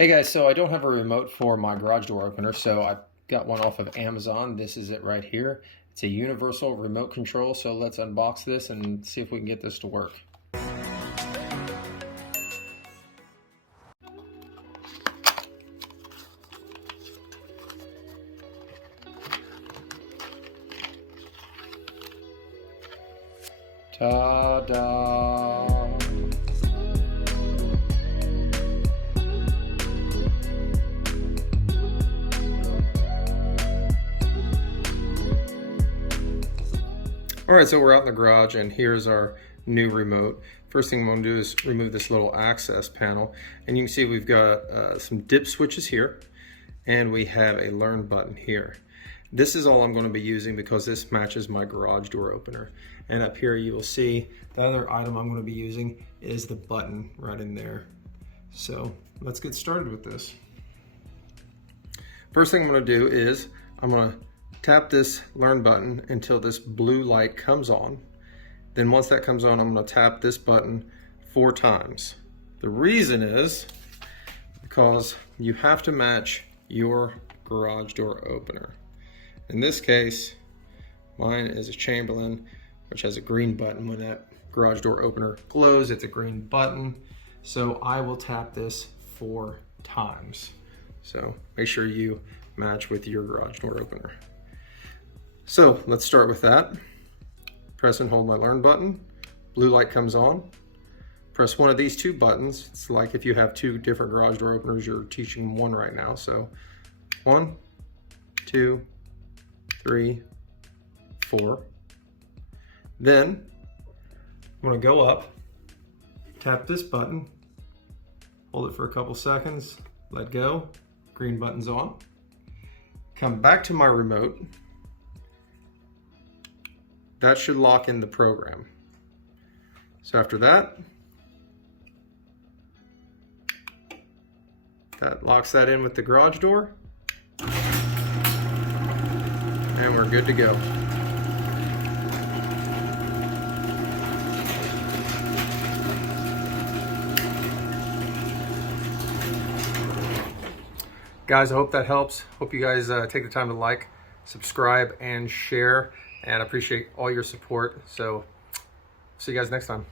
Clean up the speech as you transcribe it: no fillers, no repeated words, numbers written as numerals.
Hey guys, so I don't have a remote for my garage door opener, so I got one off of Amazon. This is it right here. It's a universal remote control, so let's unbox this and see if we can get this to work. Ta-da! All right, so we're out in the garage and here's our new remote. First thing I'm gonna do is remove this little access panel. And you can see we've got some dip switches here and we have a learn button here. This is all I'm gonna be using because this matches my garage door opener. And up here you will see the other item I'm gonna be using is the button right in there. So let's get started with this. First thing I'm gonna do is I'm gonna tap this learn button until this blue light comes on. Then once that comes on, I'm going to tap this button 4 times. The reason is because you have to match your garage door opener. In this case, mine is a Chamberlain, which has a green button. When that garage door opener glows, it's a green button. So I will tap this 4 times. So make sure you match with your garage door opener. So let's start with that. Press and hold my learn button. Blue light comes on. Press one of these 2 buttons. It's like if you have 2 different garage door openers, you're teaching one right now. So 1, 2, 3, 4. Then I'm gonna go up, tap this button, hold it for a couple seconds, let go, green button's on. Come back to my remote. That should lock in the program. So after that, that locks that in with the garage door. And we're good to go. Guys, I hope that helps. Hope you guys take the time to like, subscribe, and share. And I appreciate all your support. So see you guys next time.